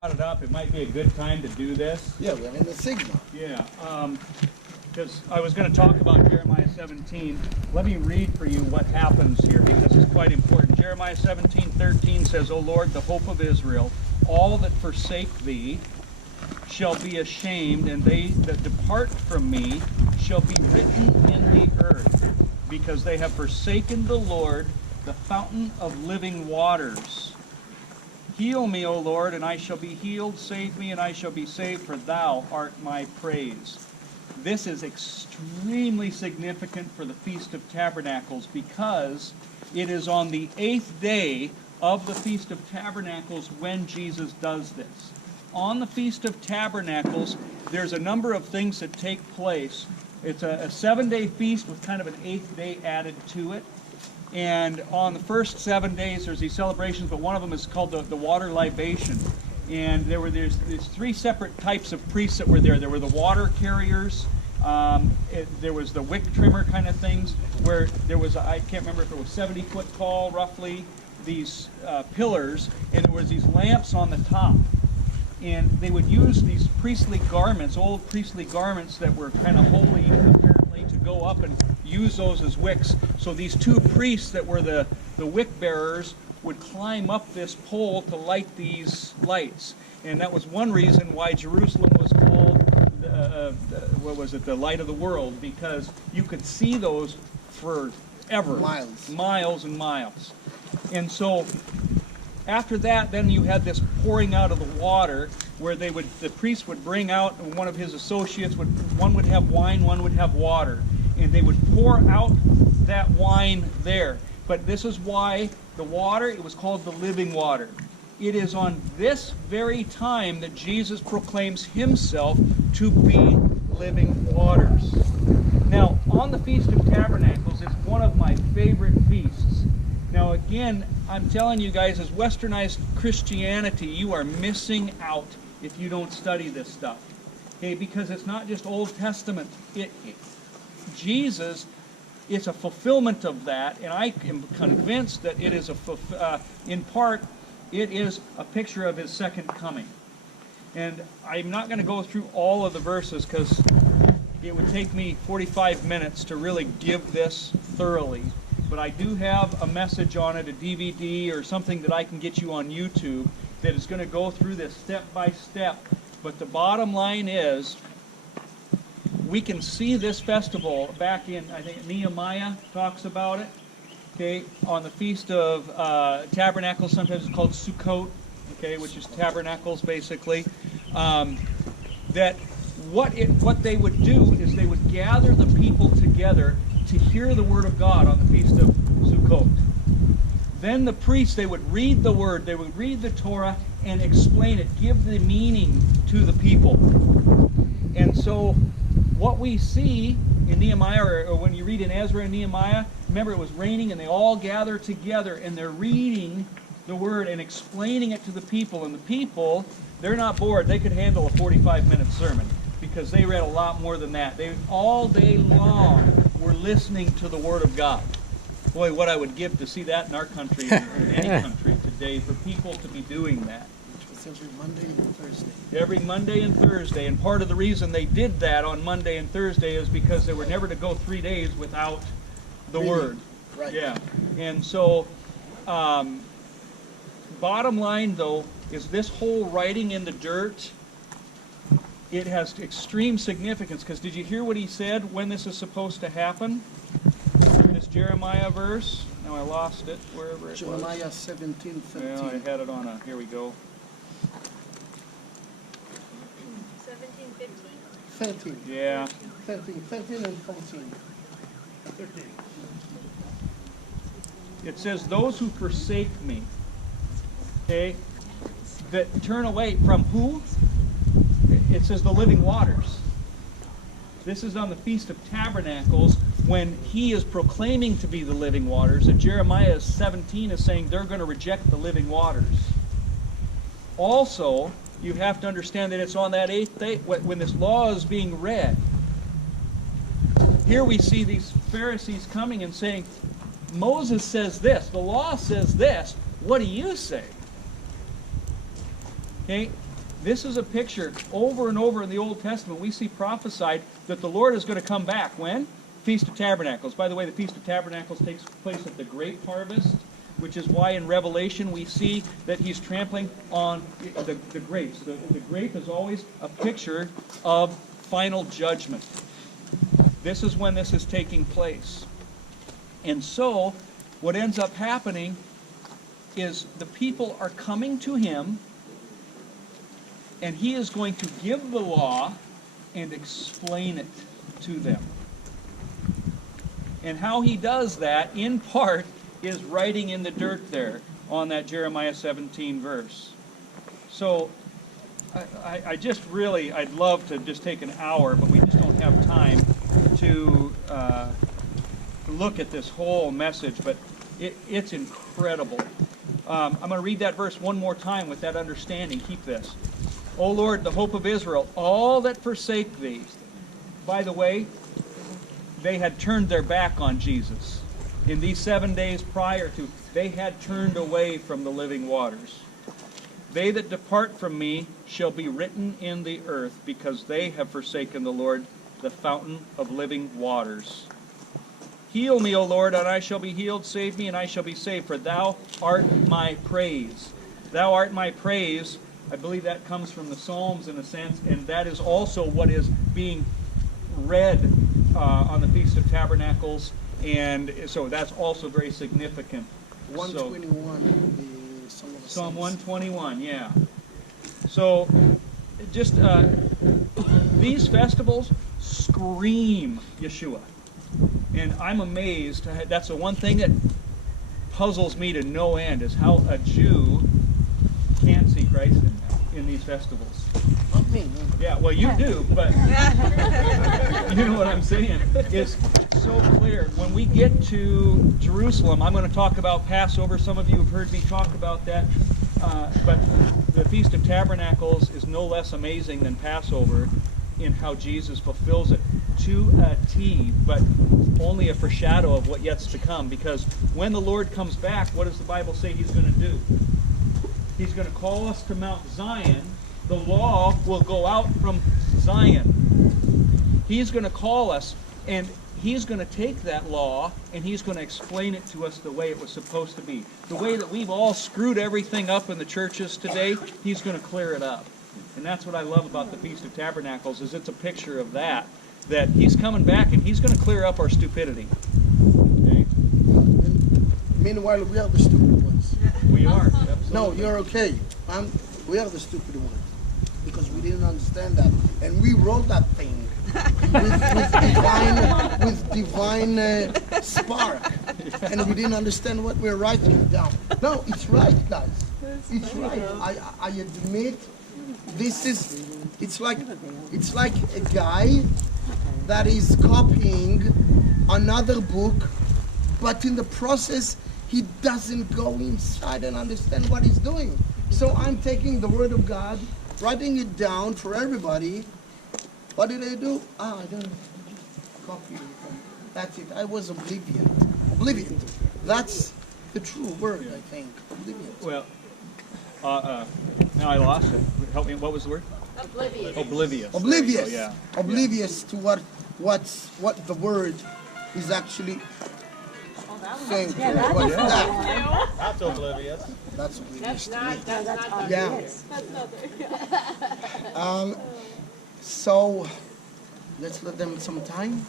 Brought it up, it might be a good time to do this. Yeah, we're in the Sigma. Yeah, because I was going to talk about Jeremiah 17. Let me read for you what happens here, because it's quite important. Jeremiah 17:13 says, O Lord, the hope of Israel, all that forsake thee shall be ashamed, and they that depart from me shall be written in the earth, because they have forsaken the Lord, the fountain of living waters. Heal me, O Lord, and I shall be healed. Save me, and I shall be saved, for thou art my praise. This is extremely significant for the Feast of Tabernacles because it is on the 8th day of the Feast of Tabernacles when Jesus does this. On the Feast of Tabernacles, there's a number of things that take place. It's a 7-day feast with kind of an 8th day added to it. And on the first 7 days, there's these celebrations, but one of them is called the water libation. And there's 3 separate types of priests that were there. There were the water carriers. There was the wick trimmer kind of things, where there was, I can't remember if it was 70 foot tall, roughly, these pillars, and there was these lamps on the top. And they would use these priestly garments, old priestly garments that were kind of holy, apparently, to go up and use those as wicks. So these 2 priests that were the wick bearers would climb up this pole to light these lights. And that was one reason why Jerusalem was called, the light of the world, because you could see those forever. Miles and miles. And so after that, then you had this pouring out of the water, where the priest would bring out one of his associates. One would have wine, one would have water, and they would pour out that wine there. But this is why the water, it was called the living water. It is on this very time that Jesus proclaims himself to be living waters. Now, on the Feast of Tabernacles, it's one of my favorite feasts. Now again, I'm telling you guys, as westernized Christianity, you are missing out if you don't study this stuff. Okay, because it's not just Old Testament. Jesus is a fulfillment of that, and I am convinced that it is in part, it is a picture of his second coming. And I'm not going to go through all of the verses because it would take me 45 minutes to really give this thoroughly. But I do have a message on it, a DVD or something that I can get you on YouTube that is going to go through this step by step. But the bottom line is, we can see this festival back in, I think Nehemiah talks about it, okay, on the Feast of Tabernacles. Sometimes it's called Sukkot, okay, which is tabernacles basically. That what they would do is they would gather the people together to hear the word of God on the Feast of Sukkot. Then the priests, they would read the word, they would read the Torah and explain it, give the meaning to the people. And so what we see in Nehemiah, or when you read in Ezra and Nehemiah, remember it was raining and they all gather together and they're reading the word and explaining it to the people. And the people, they're not bored. They could handle a 45-minute sermon because they read a lot more than that. They all day long were listening to the Word of God. Boy, what I would give to see that in our country, or in any country today, for people to be doing that. Which was every Monday and Thursday. Every Monday and Thursday. And part of the reason they did that on Monday and Thursday is because they were never to go 3 days without the Word. Right. Yeah. And so, bottom line, though, is this whole writing in the dirt, it has extreme significance, because did you hear what he said when this is supposed to happen? This Jeremiah verse? No, I lost it, wherever it was. Jeremiah 17:15. Well, I had it on a, here we go. 17:15. 13. Yeah. 13 and 14. It says, those who forsake me, okay, that turn away from who? It says the living waters. This is on the Feast of Tabernacles when he is proclaiming to be the living waters, and Jeremiah 17 is saying they're going to reject the living waters. Also, you have to understand that it's on that 8th day when this law is being read. Here we see these Pharisees coming and saying, Moses says this, the law says this, what do you say? Okay, This is a picture over and over in the Old Testament. We see prophesied that the Lord is going to come back. When? Feast of Tabernacles. By the way, the Feast of Tabernacles takes place at the grape harvest, which is why in Revelation we see that he's trampling on the grapes. The grape is always a picture of final judgment. This is when this is taking place. And so, what ends up happening is the people are coming to him, and he is going to give the law and explain it to them. And how he does that, in part, is writing in the dirt there on that Jeremiah 17 verse. So, I just really, I'd love to just take an hour, but we just don't have time to look at this whole message, but it's incredible. I'm going to read that verse one more time with that understanding. Keep this. O Lord, the hope of Israel, all that forsake thee. By the way, they had turned their back on Jesus. In these 7 days prior to, they had turned away from the living waters. They that depart from me shall be written in the earth, because they have forsaken the Lord, the fountain of living waters. Heal me, O Lord, and I shall be healed. Save me, and I shall be saved, for thou art my praise. Thou art my praise. I believe that comes from the Psalms in a sense, and that is also what is being read on the Feast of Tabernacles, and so that's also very significant. 121, the Song of the Psalm Saints. 121, yeah. So, just these festivals scream Yeshua. And I'm amazed. That's the one thing that puzzles me to no end, is how a Jew can't see Christ in these festivals. Not me. Yeah, well, you do, but you know what I'm saying. It's so clear. When we get to Jerusalem, I'm going to talk about Passover. Some of you have heard me talk about that. But the Feast of Tabernacles is no less amazing than Passover in how Jesus fulfills it to a T, but only a foreshadow of what yet's to come. Because when the Lord comes back, what does the Bible say he's going to do? He's going to call us to Mount Zion. The law will go out from Zion. He's going to call us, and he's going to take that law, and he's going to explain it to us the way it was supposed to be. The way that we've all screwed everything up in the churches today, he's going to clear it up. And that's what I love about the Feast of Tabernacles, is it's a picture of that he's coming back, and he's going to clear up our stupidity. Okay? Meanwhile, we are the stupid ones. We are. Absolutely. No, you're okay. We are the stupid ones, because we didn't understand that, and we wrote that thing with divine spark, and we didn't understand what we're writing down. No, it's right, guys. It's right. I admit, it's like a guy that is copying another book, but in the process he doesn't go inside and understand what he's doing. So I'm taking the Word of God, writing it down for everybody. What did I do? I don't copy it. That's it. I was oblivion. That's the true word, I think. Oblivion. Well, now I lost it. Help me. What was the word? Oblivious. Oblivious. Oblivious. There you go, yeah. Oblivious to what the word is actually saying. What's that? That's oblivious. That's oblivious That's to me. not, that's not. Yeah. That's not. So let's let them some time.